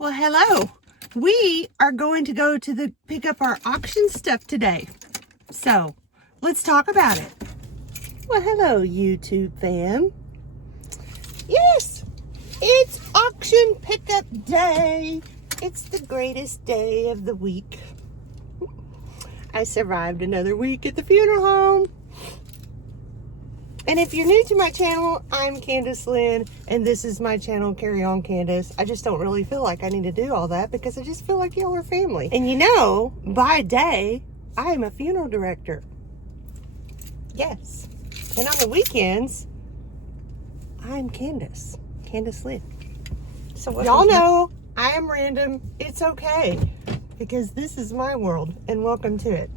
Well, hello. We are going to go to pick up our auction stuff today. So, let's talk about it. Well, hello, YouTube fam. Yes, it's auction pickup day. It's the greatest day of the week. I survived another week at the funeral home. And if you're new to my channel, I'm Candace Lynn, and this is my channel, Carry On Candace. I just don't really feel like I need to do all that because I just feel like y'all are family. And you know, by day, I am a funeral director. Yes. And on the weekends, I'm Candace Lynn. So y'all know I am random. It's okay because this is my world, and welcome to it.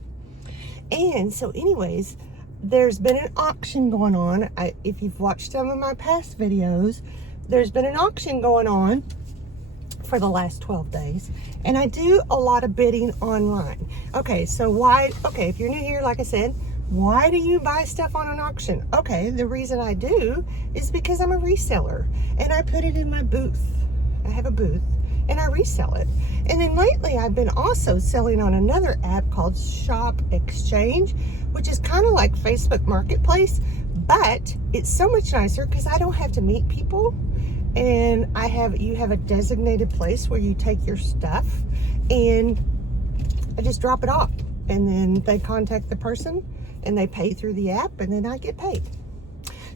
And so anyways, there's been an auction going on. If you've watched some of my past videos, there's been an auction going on for the last 12 days. And I do a lot of bidding online. Okay, so if you're new here, like I said, why do you buy stuff on an auction? Okay, the reason I do is because I'm a reseller and I put it in my booth. I have a booth and I resell it. And then lately I've been also selling on another app called Shop Exchange, which is kind of like Facebook Marketplace, but it's so much nicer because I don't have to meet people, and you have a designated place where you take your stuff and I just drop it off, and then they contact the person and they pay through the app, and then I get paid.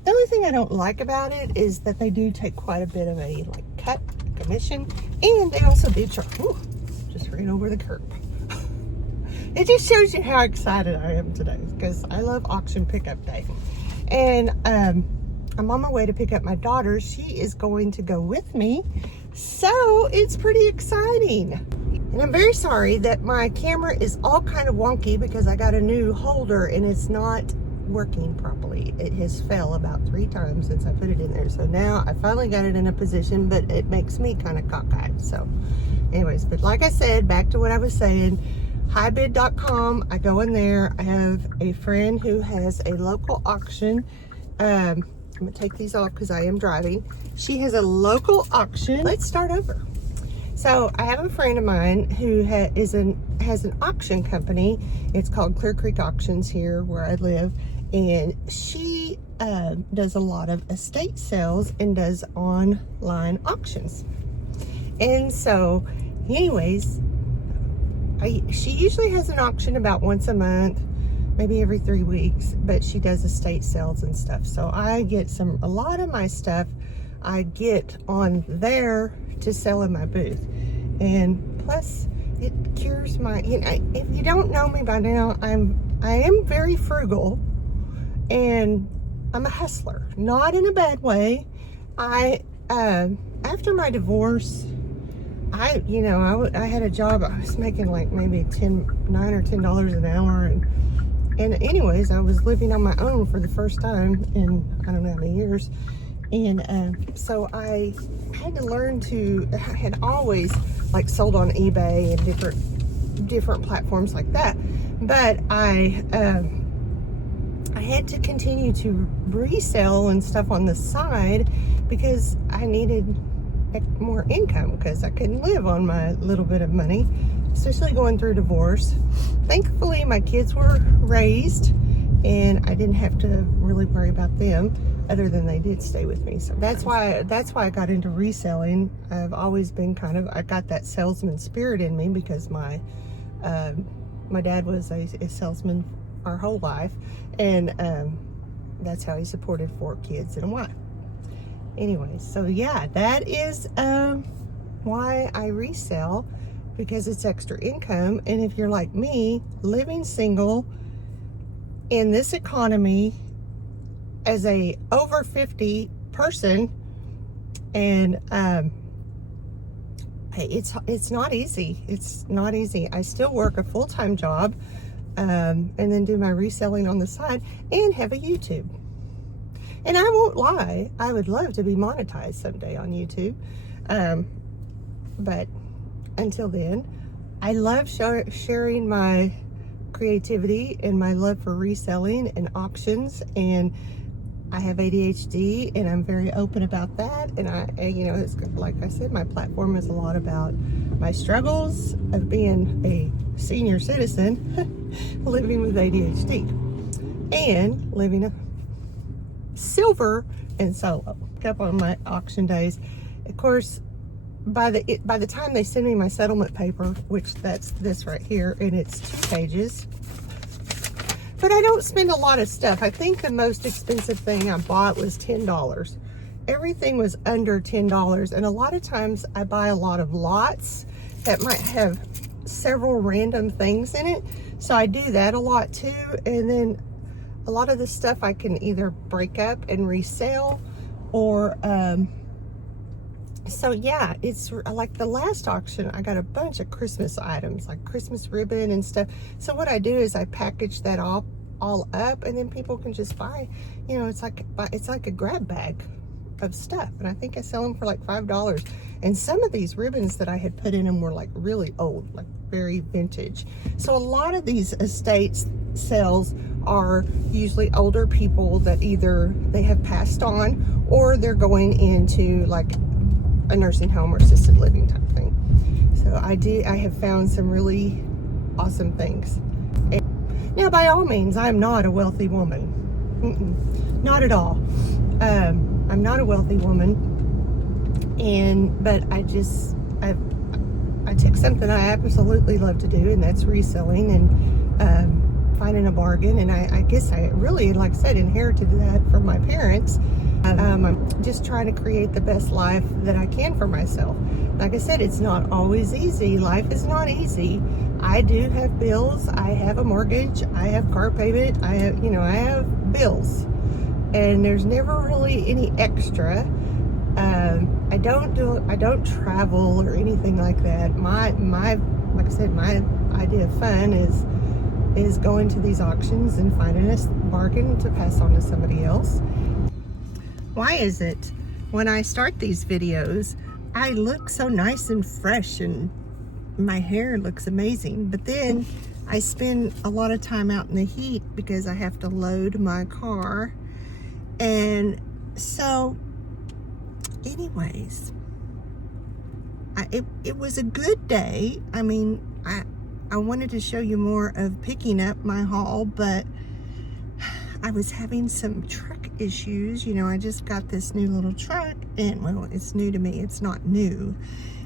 The only thing I don't like about it is that they do take quite a bit of a cut commission, and they also do charge. Just ran over the curb. It just shows you how excited I am today because I love auction pickup day. And I'm on my way to pick up my daughter. She is going to go with me, so it's pretty exciting. And I'm very sorry that my camera is all kind of wonky because I got a new holder and it's not working properly. It has fell about 3 times since I put it in there. So now I finally got it in a position, but it makes me kind of cockeyed. So anyways, but like I said, back to what I was saying, highbid.com, I go in there. I have a friend who has a local auction. I'm gonna take these off because I am driving. She has a local auction. Let's start over. So I have a friend of mine who has an auction company. It's called Clear Creek Auctions here where I live. And she does a lot of estate sales and does online auctions. And so anyways, she usually has an auction about once a month, maybe every 3 weeks, but she does estate sales and stuff. So I get a lot of my stuff I get on there to sell in my booth. And plus it cures my, if you don't know me by now, I am very frugal and I'm a hustler, not in a bad way. After my divorce, I had a job. I was making like maybe $9 or $10 an hour, and anyways, I was living on my own for the first time in I don't know how many years, and so I had to learn to. I had always sold on eBay and different platforms like that, but I had to continue to resell and stuff on the side because I needed more income because I couldn't live on my little bit of money, especially going through divorce. Thankfully, my kids were raised and I didn't have to really worry about them other than they did stay with me. So that's why I got into reselling. I've always been I got that salesman spirit in me because my dad was a salesman our whole life, and that's how he supported 4 kids and a wife. Anyway, so yeah, that is why I resell, because it's extra income. And if you're like me, living single in this economy as a over 50 person, and it's not easy. It's not easy. I still work a full-time job and then do my reselling on the side and have a YouTube. And I won't lie, I would love to be monetized someday on YouTube. But until then, I love sharing my creativity and my love for reselling and auctions. And I have ADHD, and I'm very open about that. And you know, it's like I said, my platform is a lot about my struggles of being a senior citizen living with ADHD and living a silver and solo. Up on my auction days, of course, by the time they send me my settlement paper, which that's this right here, and it's 2 pages. But I don't spend a lot of stuff. I think the most expensive thing I bought was $10. Everything was under $10. And a lot of times I buy a lot of lots that might have several random things in it. So I do that a lot too. And then a lot of the stuff I can either break up and resell, or, so yeah, it's like the last auction, I got a bunch of Christmas items, like Christmas ribbon and stuff. So what I do is I package that all up, and then people can just buy, you know, it's like a grab bag of stuff. And I think I sell them for like $5. And some of these ribbons that I had put in them were like really old, like very vintage. So a lot of these estate sales are usually older people that either they have passed on, or they're going into like a nursing home or assisted living type thing. So I have found some really awesome things. And now, by all means, I'm not a wealthy woman. Not at all. I'm not a wealthy woman, but I took something I absolutely love to do, and that's reselling and finding a bargain. And I guess I really, like I said, inherited that from my parents. I'm just trying to create the best life that I can for myself. Like I said, it's not always easy. Life is not easy. I do have bills. I have a mortgage. I have car payment. I have bills, and there's never really any extra. I don't travel or anything like that. Like I said, my idea of fun is going to these auctions and finding a bargain to pass on to somebody else. Why is it when I start these videos, I look so nice and fresh and my hair looks amazing, but then I spend a lot of time out in the heat because I have to load my car. And so anyways, it was a good day. I mean, I wanted to show you more of picking up my haul, but I was having some truck issues. You know, I just got this new little truck, and well, it's new to me. It's not new,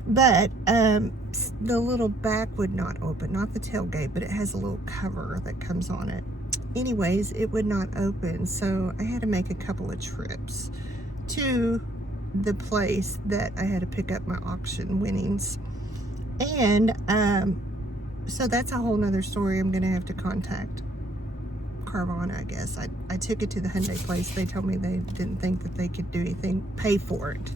but the little back would not open, not the tailgate, but it has a little cover that comes on it. Anyways, it would not open, so I had to make a couple of trips to the place that I had to pick up my auction winnings. And so that's a whole nother story. I'm gonna have to contact Carvana, I guess. I took it to the Hyundai place. They told me they didn't think that they could do anything, pay for it,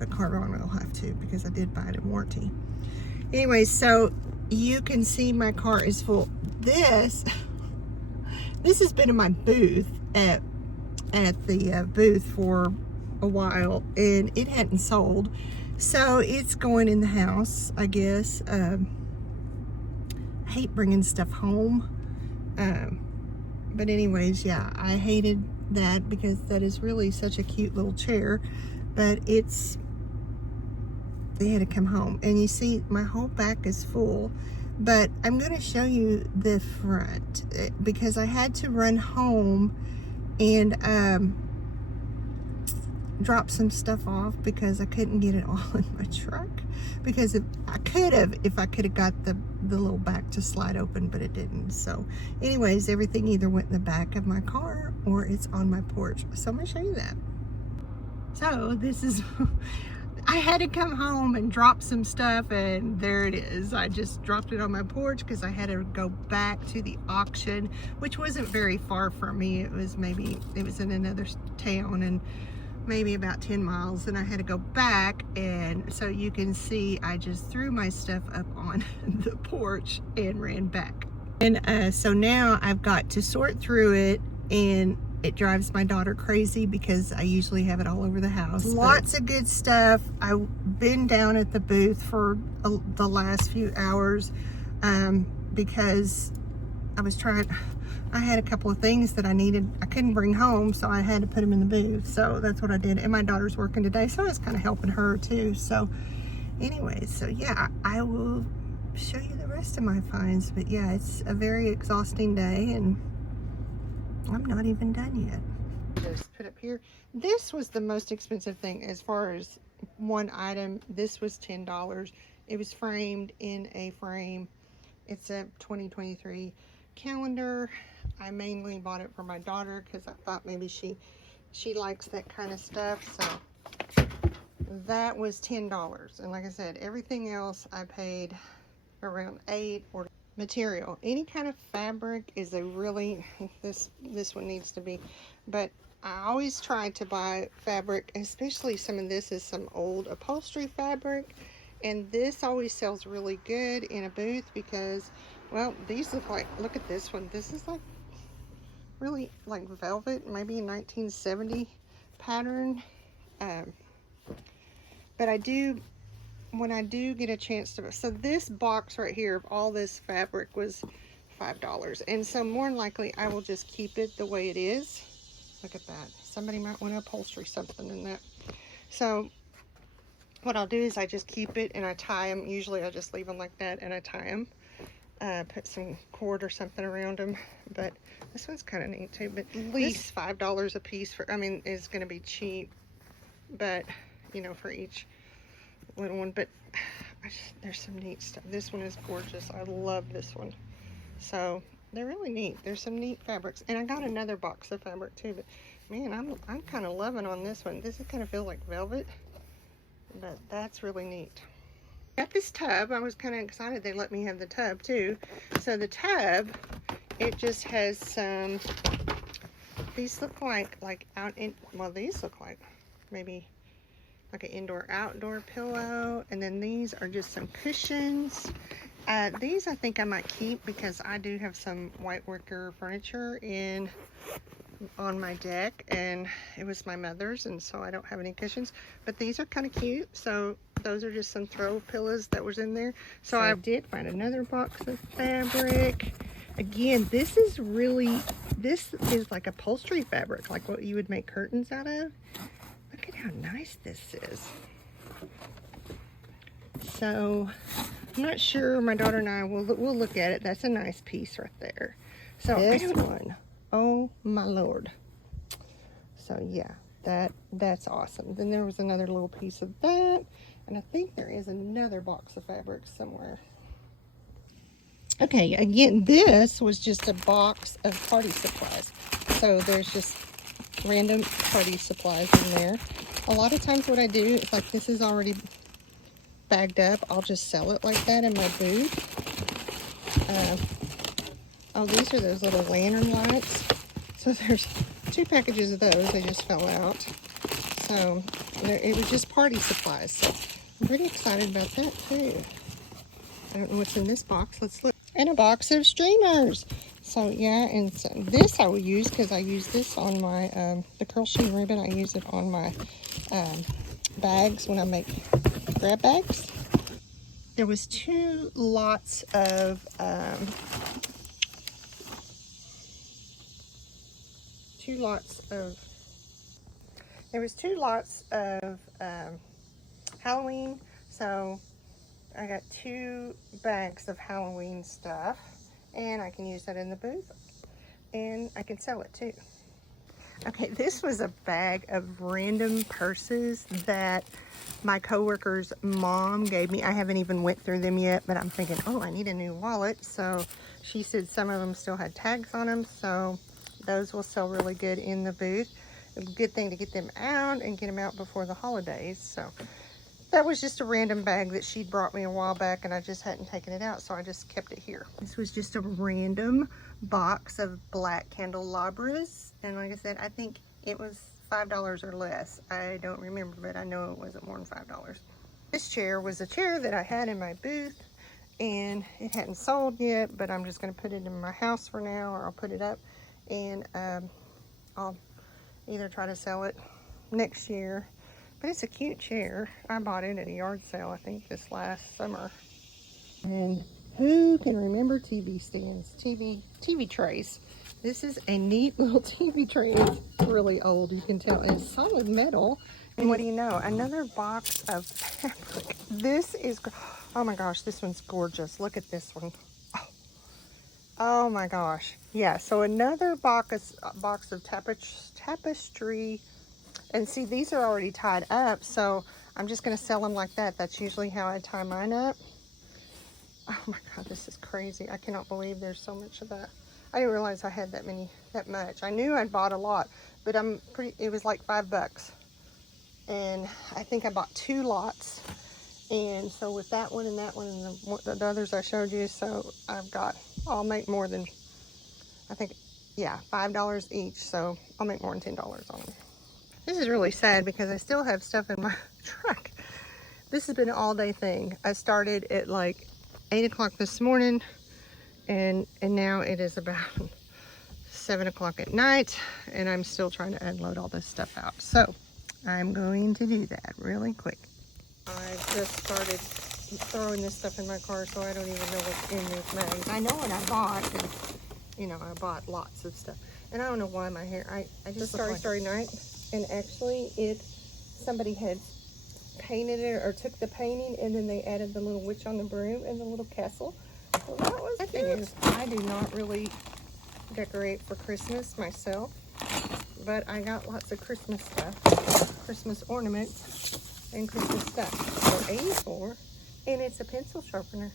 but Carvana will have to, because I did buy it in warranty. Anyway, so you can see my car is full. This has been in my booth at the booth for a while, and it hadn't sold, so it's going in the house, I guess. I hate bringing stuff home. But anyways, yeah, I hated that because that is really such a cute little chair, but they had to come home. And you see, my whole back is full, but I'm going to show you the front because I had to run home and drop some stuff off because I couldn't get it all in my truck. Because if I could have got the little back to slide open, but it didn't. So anyways, everything either went in the back of my car or it's on my porch. So I'm gonna show you that. So this is, I had to come home and drop some stuff, and there it is. I just dropped it on my porch because I had to go back to the auction, which wasn't very far from me. It was in another town, and maybe about 10 miles, and I had to go back. And so you can see I just threw my stuff up on the porch and ran back. And so now I've got to sort through it, and it drives my daughter crazy because I usually have it all over the house. Lots of good stuff. I've been down at the booth for the last few hours because I was trying, I had a couple of things that I couldn't bring home, so I had to put them in the booth. So that's what I did. And my daughter's working today, so I was kind of helping her too. So anyways, so yeah, I will show you the rest of my finds. But yeah, it's a very exhausting day, and I'm not even done yet. Just put up here. This was the most expensive thing as far as one item. This was $10. It was framed in a frame. It's a 2023 calendar. I mainly bought it for my daughter because I thought maybe she likes that kind of stuff. So that was $10. And like I said, everything else I paid around $8 or material. Any kind of fabric is a really, this one needs to be, but I always try to buy fabric, especially some of this is some old upholstery fabric, and this always sells really good in a booth because, well, these look at this one. This is like really like velvet, maybe a 1970 pattern. But when I do get a chance to, so this box right here of all this fabric was $5, and so more than likely I will just keep it the way it is. Look at that. Somebody might want to upholstery something in that. So what I'll do is I just keep it and I tie them. Usually I just leave them like that and I tie them. Put some cord or something around them. But this one's kind of neat too. But at least $5 a piece for, I mean, it's going to be cheap. But, you know, for each little one. But there's some neat stuff. This one is gorgeous. I love this one. So they're really neat. There's some neat fabrics, and I got another box of fabric too. But man, I'm kind of loving on this one. This is kind of feel like velvet, but that's really neat. Got this tub. I was kind of excited they let me have the tub too. So the tub, it just has some. These look like out in. Well, these look like maybe like an indoor-outdoor pillow, and then these are just some cushions. These I think I might keep because I do have some white wicker furniture on my deck, and it was my mother's, and so I don't have any cushions. But these are kind of cute, so those are just some throw pillows that was in there. So I did find another box of fabric. Again, this is like upholstery fabric, like what you would make curtains out of. Look at how nice this is. So I'm not sure. My daughter and I will look at it. That's a nice piece right there. So this one, oh my Lord. So yeah, that's awesome. Then there was another little piece of that, and I think there is another box of fabric somewhere. Okay, again, this was just a box of party supplies. So there's just random party supplies in there. A lot of times what I do is, like, this is already bagged up, I'll just sell it like that in my booth. Oh, these are those little lantern lights. So there's 2 packages of those. They just fell out. So it was just party supplies. So I'm pretty excited about that too. I don't know what's in this box. Let's look. And a box of streamers. So yeah, and so this I will use because I use this on my the curl sheen ribbon. I use it on my bags when I make grab bags. There was 2 lots of Halloween. So I got 2 bags of Halloween stuff, and I can use that in the booth, and I can sell it too. Okay, this was a bag of random purses that my coworker's mom gave me. I haven't even went through them yet, but I'm thinking, oh, I need a new wallet. So she said some of them still had tags on them, so those will sell really good in the booth. A good thing to get them out and get them out before the holidays. So that was just a random bag that she'd brought me a while back, and I just hadn't taken it out, so I just kept it here. This was just a random box of black candelabras, and like I said, I think it was $5 or less. I don't remember, but I know it wasn't more than $5. This chair was a chair that I had in my booth, and it hadn't sold yet, but I'm just going to put it in my house for now, or I'll put it up, and I'll either try to sell it next year. But it's a cute chair. I bought it at a yard sale, I think, this last summer. And who can remember TV stands, TV trays? This is a neat little TV tray. It's really old, you can tell. It's solid metal. And what do you know? Another box of fabric. This is, oh my gosh, this one's gorgeous. Look at this one. Oh my gosh. Yeah, so another box of tapestry. And see, these are already tied up, so I'm just going to sell them like that. That's usually how I tie mine up. Oh my God, this is crazy. I cannot believe there's so much of that. I didn't realize I had that much. I knew I'd bought a lot, but it was like $5. And I think I bought 2 lots. And so with that one and that one and the others I showed you, so I'll make more than, I think, yeah, $5 each. So I'll make more than $10 on them. This is really sad because I still have stuff in my truck. This has been an all day thing. I started at like 8 o'clock this morning and now it is about 7 o'clock at night and I'm still trying to unload all this stuff out. So I'm going to do that really quick. I've just started throwing this stuff in my car, so I don't even know what's in this bag. I know what I bought, and you know, I bought lots of stuff. And I don't know why my hair, I just started night, and actually somebody had painted it or took the painting and then they added the little witch on the broom and the little castle. So that was cute. I do not really decorate for Christmas myself, but I got lots of Christmas stuff, Christmas ornaments and Christmas stuff for $84, and it's a pencil sharpener.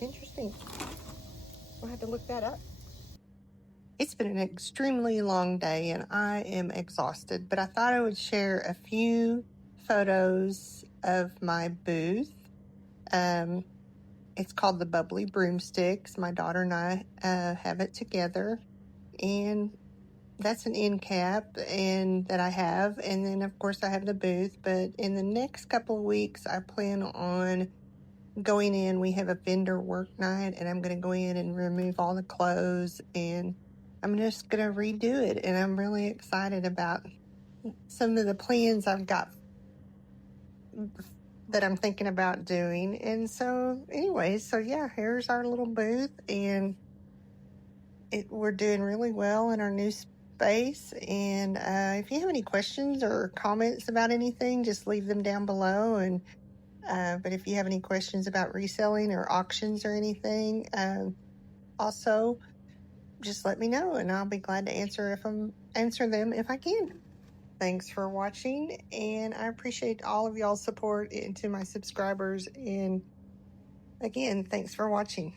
Interesting. I'll have to look that up. It's been an extremely long day and I am exhausted, but I thought I would share a few photos of my booth. It's called the Bubbly Broomsticks. My daughter and I have it together, and that's an end cap and that I have. And then of course I have the booth, but in the next couple of weeks, I plan on going in. We have a vendor work night and I'm going to go in and remove all the clothes and I'm just going to redo it. And I'm really excited about some of the plans I've got that I'm thinking about doing. And so anyways, so yeah, here's our little booth and we're doing really well in our new space. And if you have any questions or comments about anything, just leave them down below. And but if you have any questions about reselling or auctions or anything, also just let me know and I'll be glad to answer them if I can. Thanks for watching, and I appreciate all of y'all's support and to my subscribers. And again, thanks for watching.